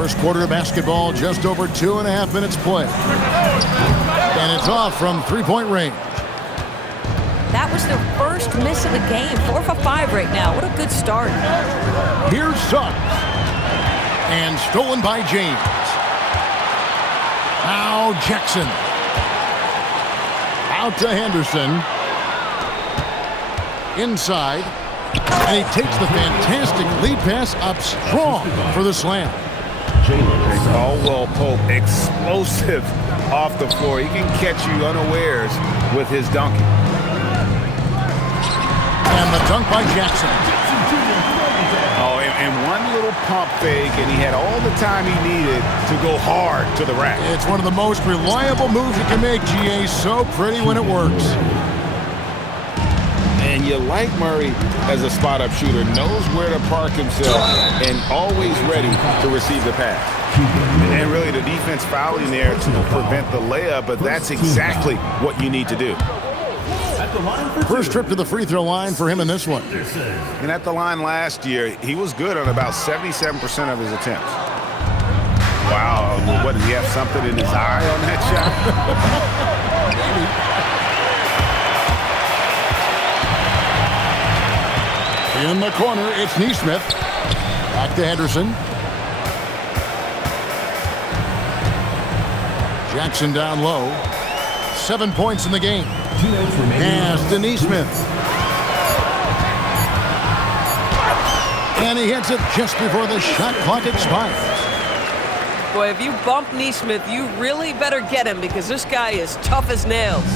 First quarter of basketball, just over 2.5 minutes played. And it's off from three-point range. That was their first miss of the game. 4 for 5 right now. What a good start. Here's Suggs. And stolen by James. Now Jackson. Out to Henderson. Inside. And he takes the fantastic lead pass up strong for the slam. Caldwell Pope, explosive off the floor. He can catch you unawares with his dunking. And the dunk by Jackson. Oh, and one little pump fake, and he had all the time he needed to go hard to the rack. It's one of the most reliable moves you can make, GA. So pretty when it works. And you like Murray as a spot-up shooter, knows where to park himself, and always ready to receive the pass. And really the defense fouling there to prevent the layup, but that's exactly what you need to do. First trip to the free throw line for him in this one. And at the line last year, he was good on about 77% of his attempts. Wow, what, did he have something in his eye on that shot? In the corner, it's Neesmith. Back to Henderson. Jackson down low. 7 points in the game. Pass to Neesmith. And he hits it just before the shot clock expires. Boy, if you bump Neesmith, you really better get him because this guy is tough as nails.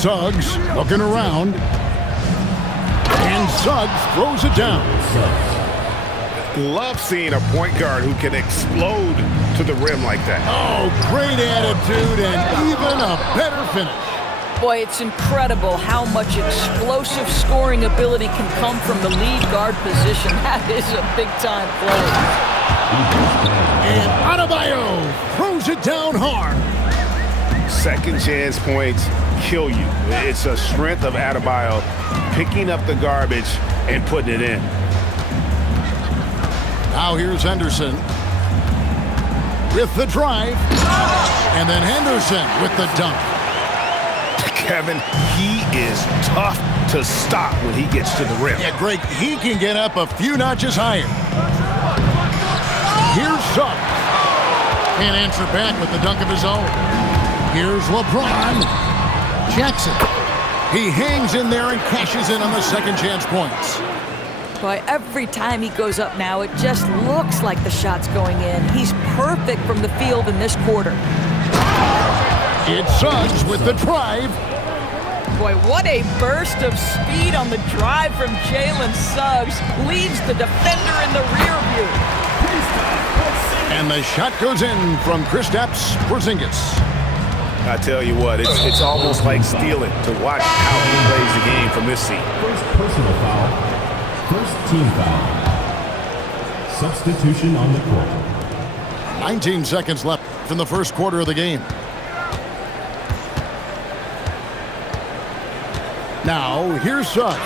Suggs looking around. And Suggs throws it down. Love seeing a point guard who can explode to the rim like that. Oh, great attitude and even a better finish. Boy, it's incredible how much explosive scoring ability can come from the lead guard position. That is a big-time play. And Adebayo throws it down hard. Second chance points kill you. It's a strength of Adebayo picking up the garbage and putting it in. Now here's Henderson with the drive. And then Henderson with the dunk. Kevin, he is tough to stop when he gets to the rim. Yeah, Greg, he can get up a few notches higher. Here's Suggs. Can't answer back with the dunk of his own. Here's LeBron. Jackson. He hangs in there and cashes in on the second chance points. Boy, every time he goes up now, it just looks like the shot's going in. He's perfect from the field in this quarter. It's Suggs with the drive. Boy, what a burst of speed on the drive from Jalen Suggs. Leaves the defender in the rear view. And the shot goes in from Kristaps Porzingis. I tell you what, it's almost like stealing to watch how he plays the game from this scene. First personal foul. First team foul. Substitution on the court. 19 seconds left in the first quarter of the game. Now, here's Suggs.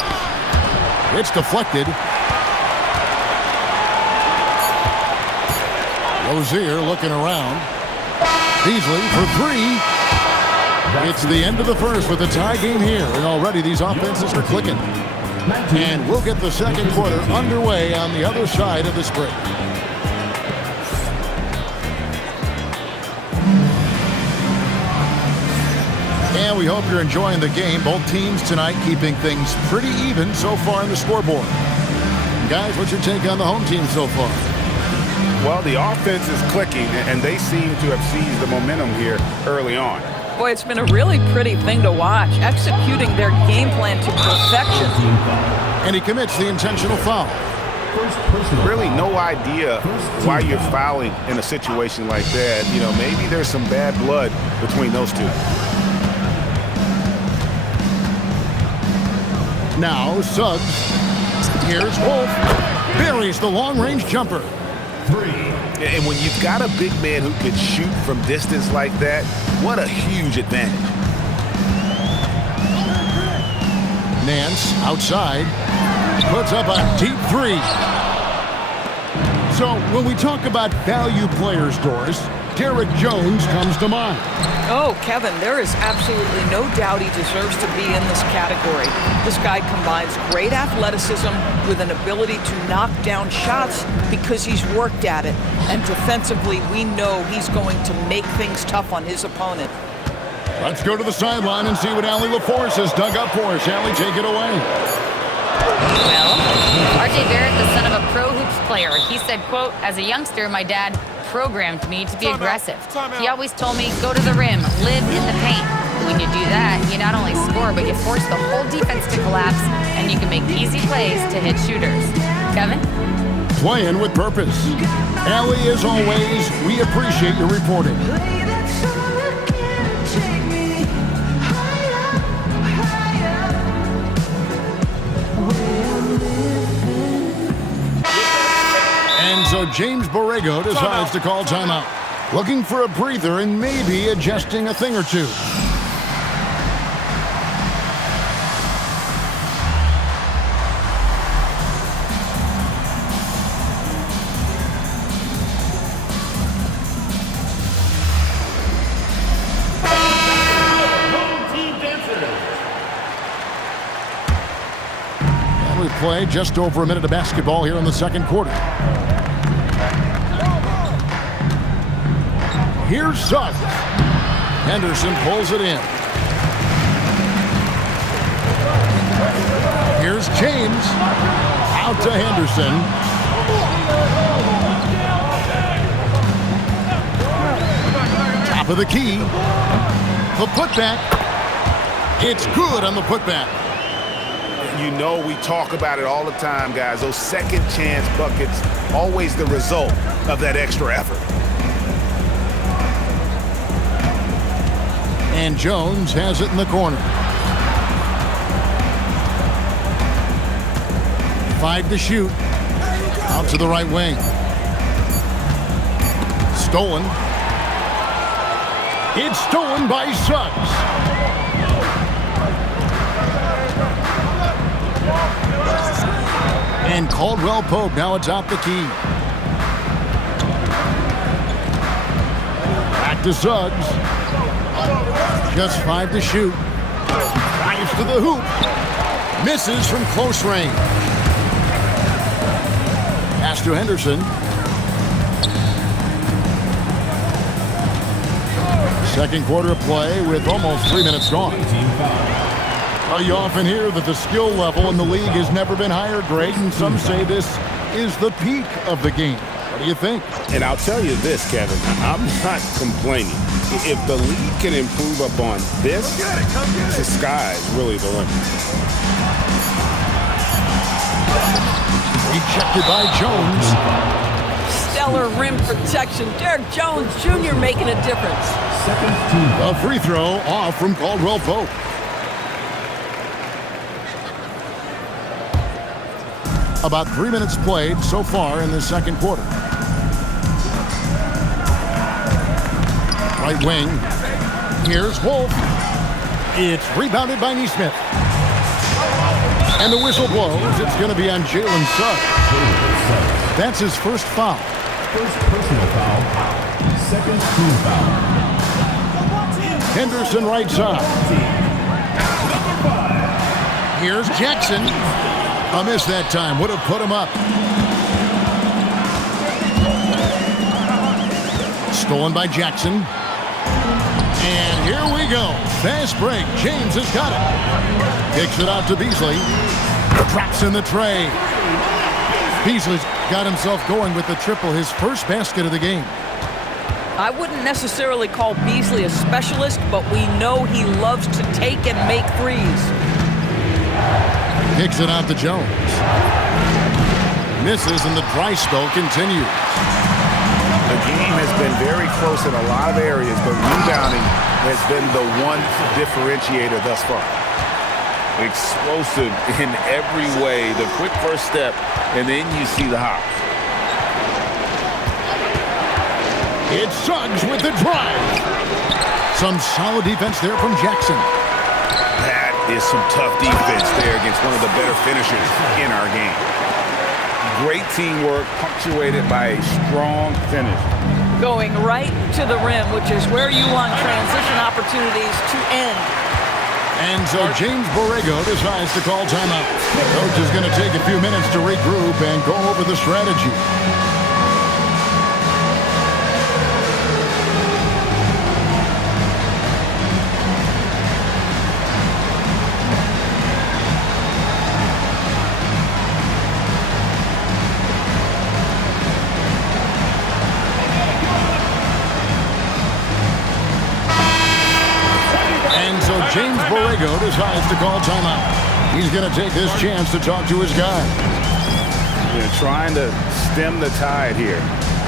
It's deflected. Rozier looking around. Beasley for three. It's the end of the first with a tie game here, and already these offenses are clicking. And we'll get the second quarter underway on the other side of this break. And we hope you're enjoying the game. Both teams tonight keeping things pretty even so far in the scoreboard. Guys, what's your take on the home team so far? Well, the offense is clicking, and they seem to have seized the momentum here early on. Boy, it's been a really pretty thing to watch, executing their game plan to perfection. And he commits the intentional foul. Really no idea why you're fouling in a situation like that. You know, maybe there's some bad blood between those two. Now, Suggs. Here's Wolf. Buries the long-range jumper. And when you've got a big man who can shoot from distance like that, what a huge advantage. Nance outside. Puts up a deep three. So when we talk about value players, Doris, Derek Jones comes to mind. Oh, Kevin, there is absolutely no doubt he deserves to be in this category. This guy combines great athleticism with an ability to knock down shots because he's worked at it. And defensively, we know he's going to make things tough on his opponent. Let's go to the sideline and see what Allie LaForce has dug up for us. Allie, take it away. Well, RJ Barrett, the son of a pro hoops player, he said, quote, "As a youngster, my dad programmed me to be aggressive. He always told me, go to the rim, live in the paint. When you do that, you not only score, but you force the whole defense to collapse, and you can make easy plays to hit shooters." Kevin? Playing with purpose. Allie, as always, we appreciate your reporting. And so James Borrego decides to call timeout. Looking for a breather and maybe adjusting a thing or two. And we play just over a minute of basketball here in the second quarter. Here's Suggs. Henderson pulls it in. Here's James. Out to Henderson. Top of the key. The putback. It's good on the putback. You know we talk about it all the time, guys. Those second chance buckets, always the result of that extra effort. And Jones has it in the corner. 5 to shoot. Out to the right wing. Stolen. It's stolen by Suggs. And Caldwell Pope now atop the key. Back to Suggs. Just 5 to shoot. Drives to the hoop. Misses from close range. Pass to Henderson. Second quarter of play with almost 3 minutes gone. Well, you often hear that the skill level in the league has never been higher, Greg, and some say this is the peak of the game. What do you think? And I'll tell you this, Kevin, I'm not complaining. If the league can improve upon this, the sky's really the limit. Rejected by Jones. Stellar rim protection. Derek Jones Jr. making a difference. A free throw off from Caldwell Pope. About 3 minutes played so far in the second quarter. Right wing. Here's Wolf. It's rebounded by Neesmith. And the whistle blows. It's going to be on Jalen Suggs. That's his first foul. First personal foul. Second team foul. Henderson right side. Here's Jackson. A miss that time. Would have put him up. Stolen by Jackson. And here we go. Fast break. James has got it. Kicks it out to Beasley. Drops in the tray. Beasley's got himself going with the triple, his first basket of the game. I wouldn't necessarily call Beasley a specialist, but we know he loves to take and make threes. Kicks it out to Jones. Misses, and the dry spell continues. The game has been very close in a lot of areas, but rebounding has been the one differentiator thus far. Explosive in every way. The quick first step, and then you see the hop. It's Suggs with the drive. Some solid defense there from Jackson. That is some tough defense there against one of the better finishers in our game. Great teamwork punctuated by a strong finish. Going right to the rim, which is where you want transition opportunities to end. And so James Borrego decides to call timeout. Coach is going to take a few minutes to regroup and go over the strategy. James Borrego decides to call timeout. He's going to take this chance to talk to his guys. They're trying to stem the tide here.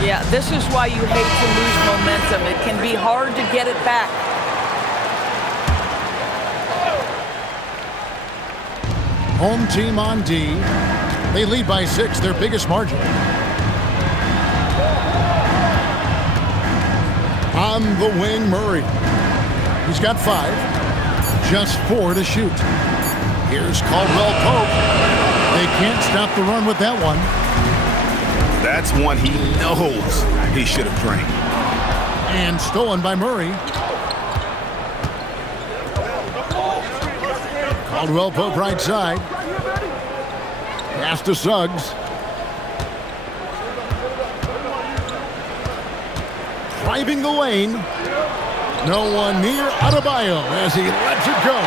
Yeah, this is why you hate to lose momentum. It can be hard to get it back. Home team on D. They lead by 6, their biggest margin. On the wing, Murray. He's got 5. Just 4 to shoot. Here's Caldwell Pope. They can't stop the run with that one. That's one he knows he should have drained. And stolen by Murray. Caldwell Pope right side. Pass to Suggs. Driving the lane. No one near Adebayo as he lets it go.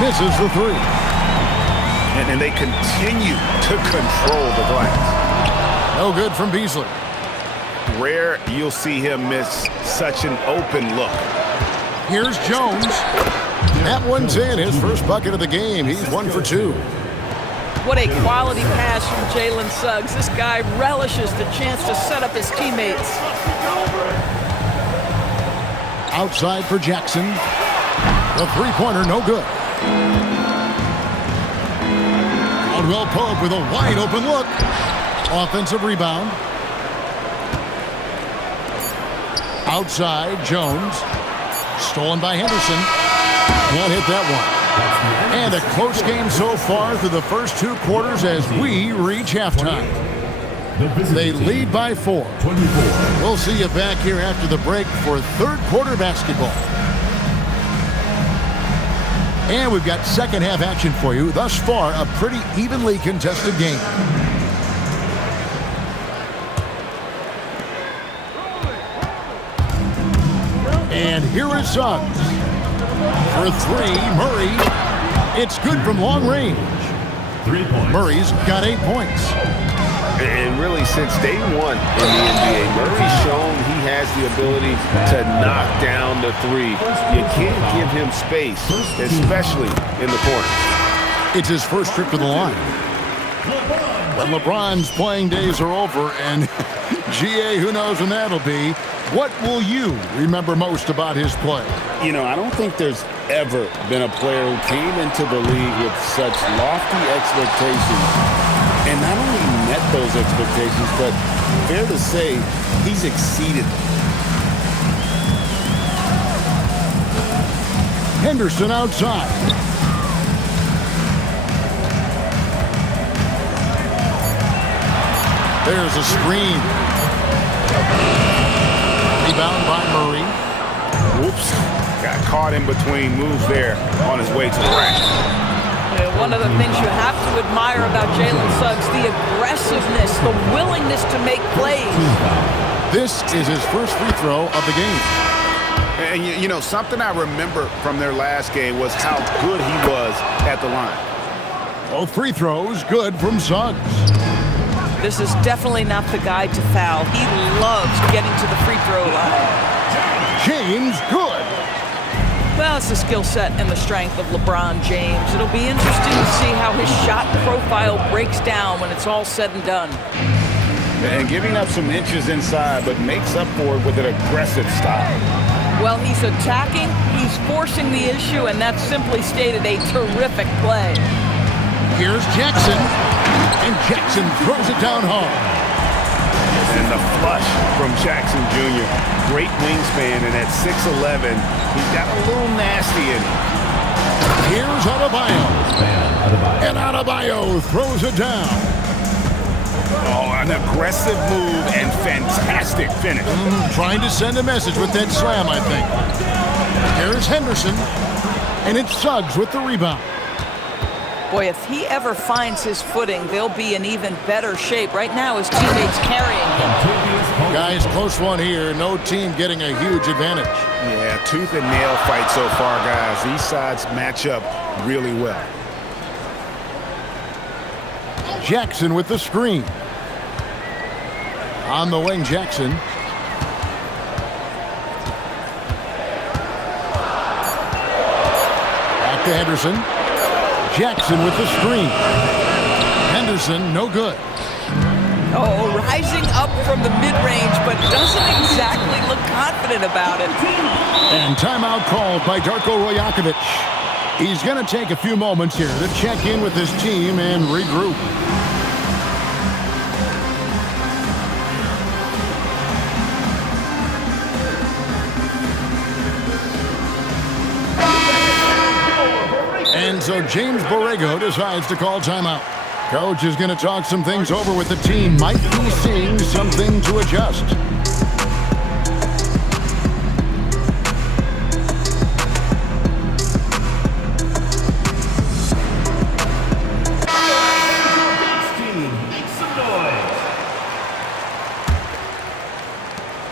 Misses the 3. And they continue to control the glass. No good from Beasley. Rare you'll see him miss such an open look. Here's Jones. That one's in. His first bucket of the game. He's 1 for 2. What a quality pass from Jalen Suggs. This guy relishes the chance to set up his teammates. Outside for Jackson. The three-pointer, no good. Caldwell Pope with a wide open look. Offensive rebound. Outside, Jones. Stolen by Henderson. Can't hit that one. And a close game so far through the first 2 quarters as we reach halftime. They lead by 4. We'll see you back here after the break for third quarter basketball. And we've got second half action for you. Thus far, a pretty evenly contested game. And here is Suggs. For 3, Murray. It's good from long range. 3 points. Murray's got 8 points. And really, since day one in the NBA, Murray's shown he has the ability to knock down the 3. You can't give him space, especially in the corner. It's his first trip to the line. When LeBron's playing days are over, and GA, who knows when that'll be, what will you remember most about his play? You know, I don't think there's ever been a player who came into the league with such lofty expectations and not only met those expectations, but fair to say, he's exceeded. Henderson outside. There's a screen. Rebound by Murray. Whoops. Got caught in between moves there on his way to the rack. One of the things you have to admire about Jalen Suggs, the aggressiveness, the willingness to make plays. This is his first free throw of the game. And, you know, something I remember from their last game was how good he was at the line. Both free throws good from Suggs. This is definitely not the guy to foul. He loves getting to the free throw line. James, good. Well, it's the skill set and the strength of LeBron James. It'll be interesting to see how his shot profile breaks down when it's all said and done. And giving up some inches inside, but makes up for it with an aggressive style. Well, he's attacking, he's forcing the issue, and that's simply stated a terrific play. Here's Jackson, and Jackson throws it down hard. And the flush from Jackson Jr. Great wingspan, and at 6'11", he's got a little nasty in him. Here's Adebayo. And Adebayo throws it down. Oh, an aggressive move and fantastic finish. Trying to send a message with that slam, I think. Here's Henderson. And it's Suggs with the rebound. Boy, if he ever finds his footing, they'll be in even better shape. Right now, his teammates carrying him. Guys, close one here. No team getting a huge advantage. Yeah, tooth and nail fight so far, guys. These sides match up really well. Jackson with the screen. On the wing, Jackson. Back to Henderson. Jackson with the screen. Henderson, no good. Oh, rising up from the mid-range, but doesn't exactly look confident about it. And timeout called by Darko Rojakovic. He's going to take a few moments here to check in with his team and regroup. And so James Borrego decides to call timeout. Coach is going to talk some things over with the team. Might be seeing something to adjust.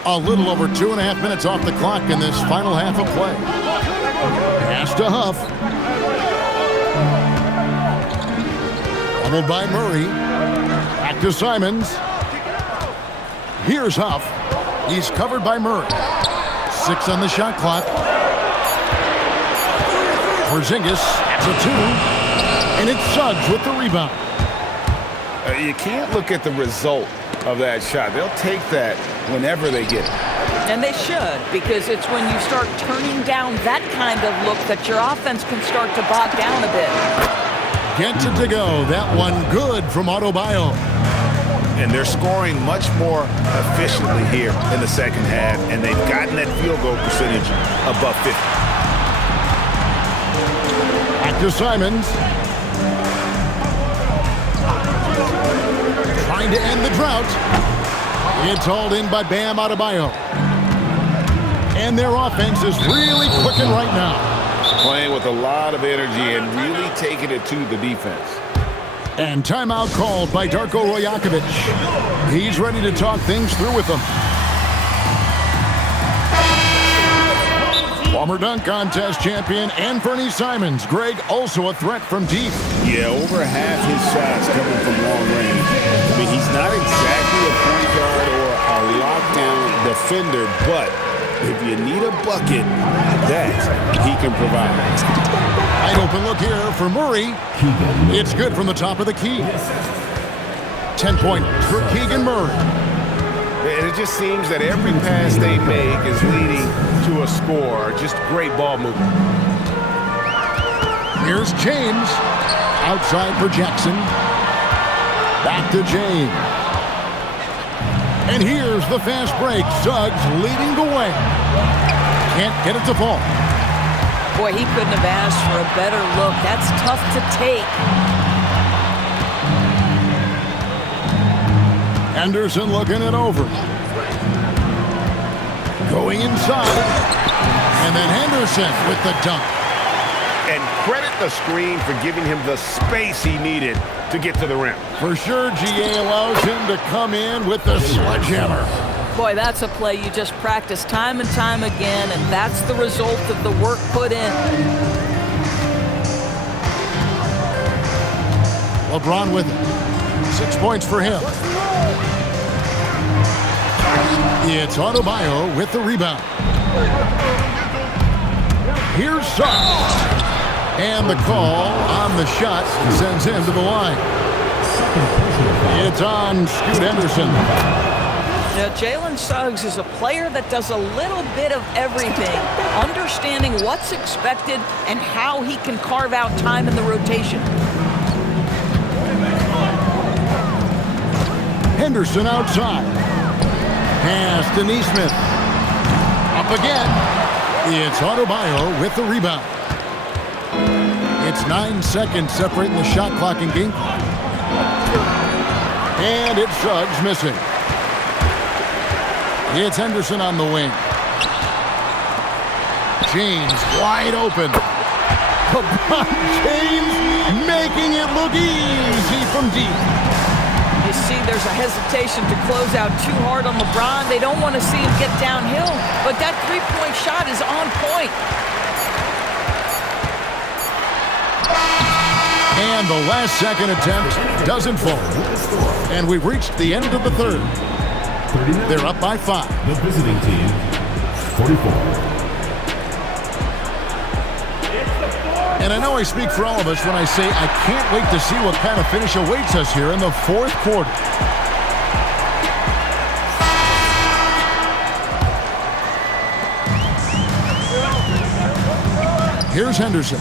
A little over 2.5 minutes off the clock in this final half of play. Pass to Huff. Doubled by Murray. Back to Simons. Here's Huff. He's covered by Murray. 6 on the shot clock. Porzingis to 2. And it's Suggs with the rebound. You can't look at the result of that shot. They'll take that whenever they get it. And they should, because it's when you start turning down that kind of look that your offense can start to bog down a bit. Gets it to go. That one good from Adebayo. And they're scoring much more efficiently here in the second half, and they've gotten that field goal percentage above 50. Back to Simons. Trying to end the drought. It's hauled in by Bam Adebayo. And their offense is really clicking right now. Playing with a lot of energy and really taking it to the defense. And timeout called by Darko Rojakovic. He's ready to talk things through with them. Former dunk contest champion Anthony Simons. Greg, also a threat from deep. Yeah, over half his shots coming from long range. I mean, he's not exactly a point guard or a lockdown defender, but if you need a bucket, that he can provide. Wide open look here for Murray. It's good from the top of the key. 10 points for Keegan Murray. And it just seems that every pass they make is leading to a score. Just great ball movement. Here's James. Outside for Jackson. Back to James. And here's the fast break. Suggs leading the way. Can't get it to fall. Boy, he couldn't have asked for a better look. That's tough to take. Henderson looking it over. Going inside. And then Henderson with the dunk. And credit the screen for giving him the space he needed to get to the rim. For sure, GA allows him to come in with the sledgehammer. Boy, that's a play you just practice time and time again, and that's the result of the work put in. LeBron with it. 6 points for him. It's Adebayo with the rebound. Here's Suggs. And the call on the shot sends him to the line. It's on Scoot Henderson. Now, Jalen Suggs is a player that does a little bit of everything, understanding what's expected and how he can carve out time in the rotation. Henderson outside. Pass to Neesmith. Up again. It's Adebayo with the rebound. It's 9 seconds separating the shot clock and game clock. And it's Suggs missing. It's Henderson on the wing. James wide open. LeBron James making it look easy from deep. You see there's a hesitation to close out too hard on LeBron. They don't want to see him get downhill, but that three-point shot is on point. And the last second attempt doesn't fall. And we've reached the end of the third. They're up by 5. The visiting team, 44. And I know I speak for all of us when I say I can't wait to see what kind of finish awaits us here in the fourth quarter. Here's Henderson.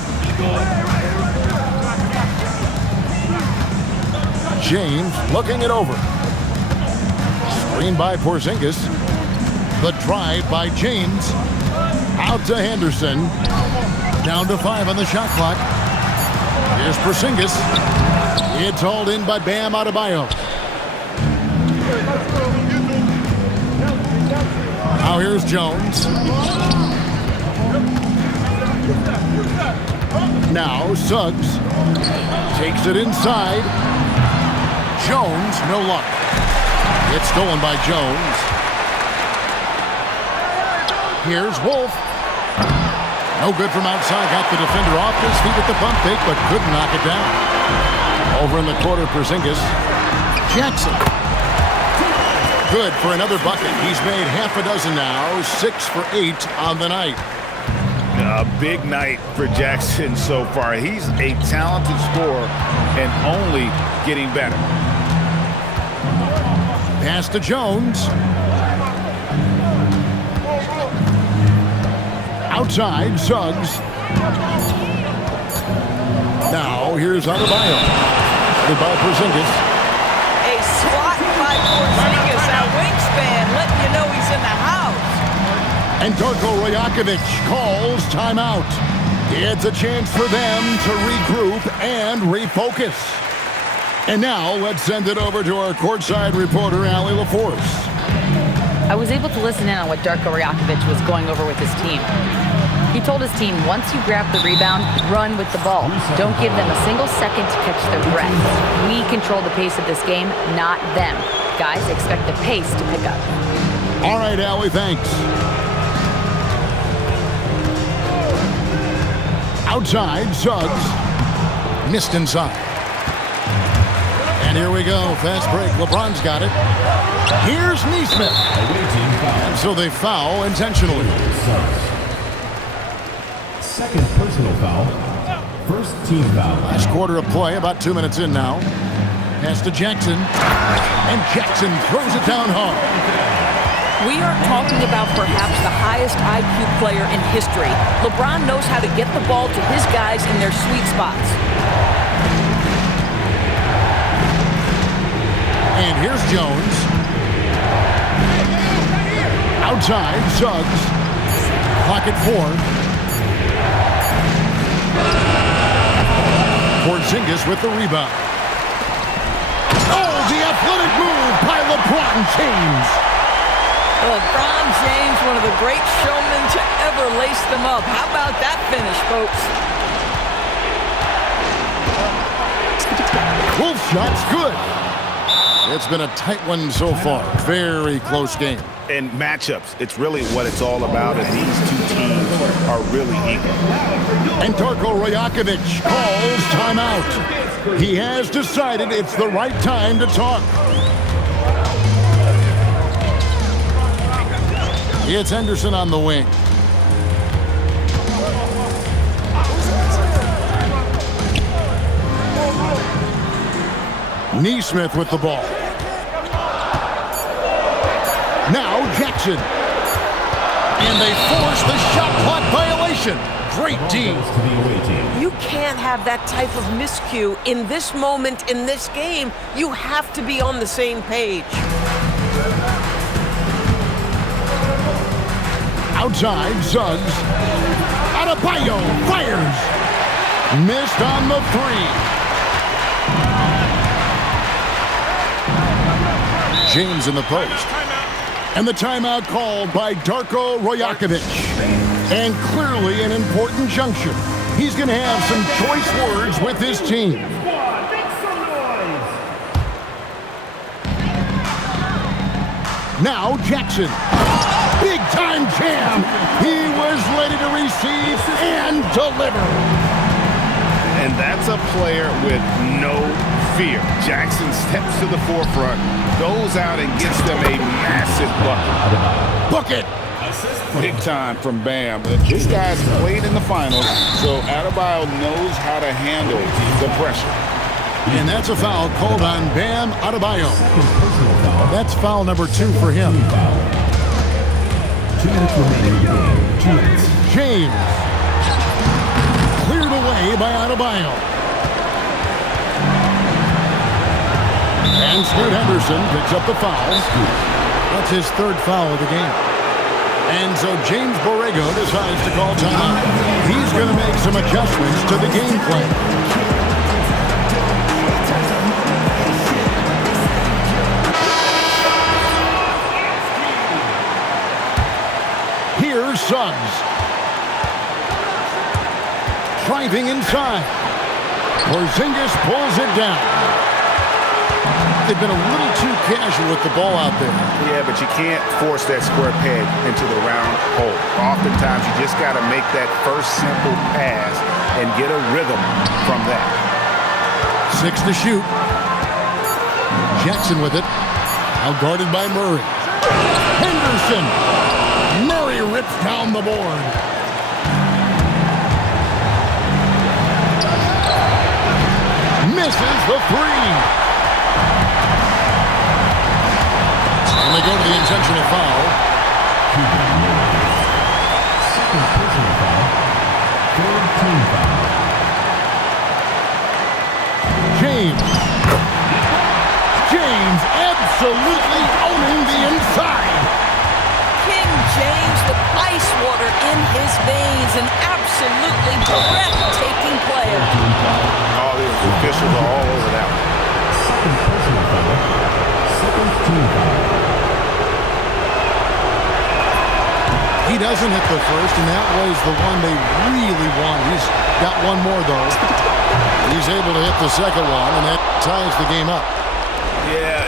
James looking it over. Screen by Porzingis. The drive by James. Out to Henderson. Down to 5 on the shot clock. Here's Porzingis. It's hauled in by Bam Adebayo. Now here's Jones. Now Suggs takes it inside. Jones, no luck. It's stolen by Jones. Here's Wolf. No good from outside. Got the defender off his feet at the pump fake, but couldn't knock it down. Over in the corner, Porzingis. Jackson. Good for another bucket. He's made half a dozen now. 6 for 8 on the night. A big night for Jackson so far. He's a talented scorer and only getting better. Pass to Jones. Outside, Suggs. Now, here's Adebayo. The ball, Porzingis. A swat by Porzingis. That wingspan letting you know he's in the house. And Darko Rajakovic calls timeout. It's a chance for them to regroup and refocus. And now, let's send it over to our courtside reporter, Allie LaForce. I was able to listen in on what Darko Rajakovic was going over with his team. He told his team, once you grab the rebound, run with the ball. Don't give them a single second to catch their breath. We control the pace of this game, not them. Guys, expect the pace to pick up. All right, Allie, thanks. Outside, Suggs. Missed inside. And here we go. Fast break. LeBron's got it. Here's Nesmith. And so they foul intentionally. Second personal foul. First team foul. Last quarter of play, about 2 minutes in now. Pass to Jackson. And Jackson throws it down hard. We are talking about perhaps the highest IQ player in history. LeBron knows how to get the ball to his guys in their sweet spots. And here's Jones. Outside, Suggs. Clock at 4. Porzingis with the rebound. Oh, the athletic move by LeBron James. LeBron James, one of the great showmen to ever lace them up. How about that finish, folks? Wolf shot's good. It's been a tight one so far. Very close game. And matchups, it's really what it's all about, and these two teams are really equal. And Darko Rajakovic calls timeout. He has decided it's the right time to talk. It's Henderson on the wing. Nesmith with the ball. Now Jackson. And they force the shot clock violation. Great D. You can't have that type of miscue in this moment, in this game. You have to be on the same page. Outside, Suggs. Adebayo fires. Missed on the three. James in the post. And the timeout called by Darko Rojakovic. And clearly an important juncture. He's going to have some choice words with his team. Now Jackson. Big time jam. He was ready to receive and deliver. And that's a player with no fear. Jackson steps to the forefront, goes out and gets them a massive bucket. Bucket. Big time from Bam. This guy's played in the finals, so Adebayo knows how to handle the pressure. And that's a foul called on Bam Adebayo. That's foul number 2 for him. 2 minutes remaining in the game. 2 minutes. James. Cleared away by Adebayo. And Scoot Henderson picks up the foul. That's his 3rd foul of the game. And so James Borrego decides to call timeout. He's going to make some adjustments to the game plan. Here's Suggs. Driving inside. Porzingis pulls it down. They've been a little too casual with the ball out there. Yeah, but you can't force that square peg into the round hole. Oftentimes, you just got to make that first simple pass and get a rhythm from that. 6 to shoot. Jackson with it. Now guarded by Murray. Henderson. Murray rips down the board. Misses the 3. And they go to the intentional foul. Second personal foul. 3rd team foul. James. James absolutely owning the inside. King James with ice water in his veins. An absolutely breathtaking player. All the officials are all over that one. Second personal foul. 2nd team foul. He doesn't hit the first, and that was the one they really want. He's got one more, though. He's able to hit the second one, and that ties the game up. Yeah,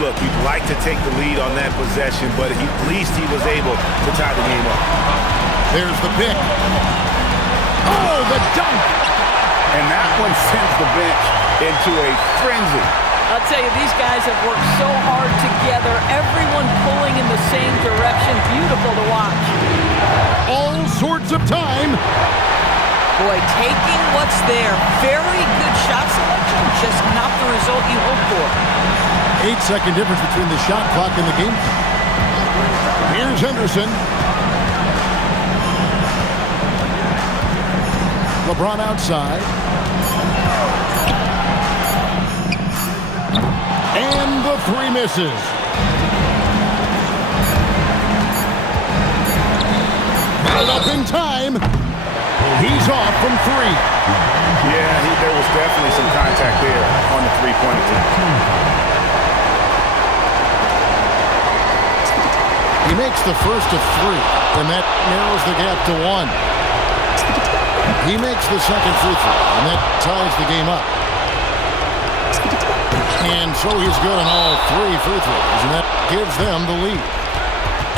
look, you'd like to take the lead on that possession, but at least he was able to tie the game up. There's the pick. Oh, the dunk! And that one sends the bench into a frenzy. I'll tell you, these guys have worked so hard together. Everyone pulling in the same direction. Beautiful to watch. All sorts of time. Boy, taking what's there. Very good shot selection, just not the result you hope for. 8-second difference between the shot clock and the game. Here's Henderson. LeBron outside. And the 3 misses. Right up in time. He's off from 3. Yeah, there was definitely some contact there on the three-point attempt. He makes the first of 3, and that narrows the gap to 1. He makes the second free throw, and that ties the game up. And so he's good on all 3 free throws, and that gives them the lead.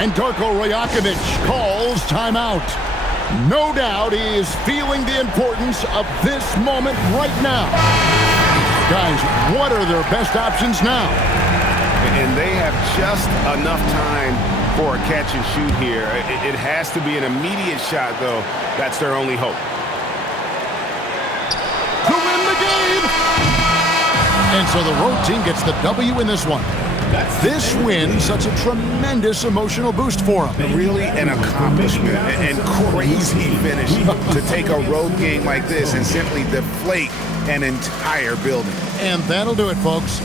And Darko Rojakovic calls timeout. No doubt he is feeling the importance of this moment right now. Guys, what are their best options now? And they have just enough time for a catch and shoot here. It has to be an immediate shot, though. That's their only hope. To win the game! And so the road team gets the W in this one. This win, such a tremendous emotional boost for them. Really an accomplishment and crazy finish to take a road game like this and simply deflate an entire building. And that'll do it, folks.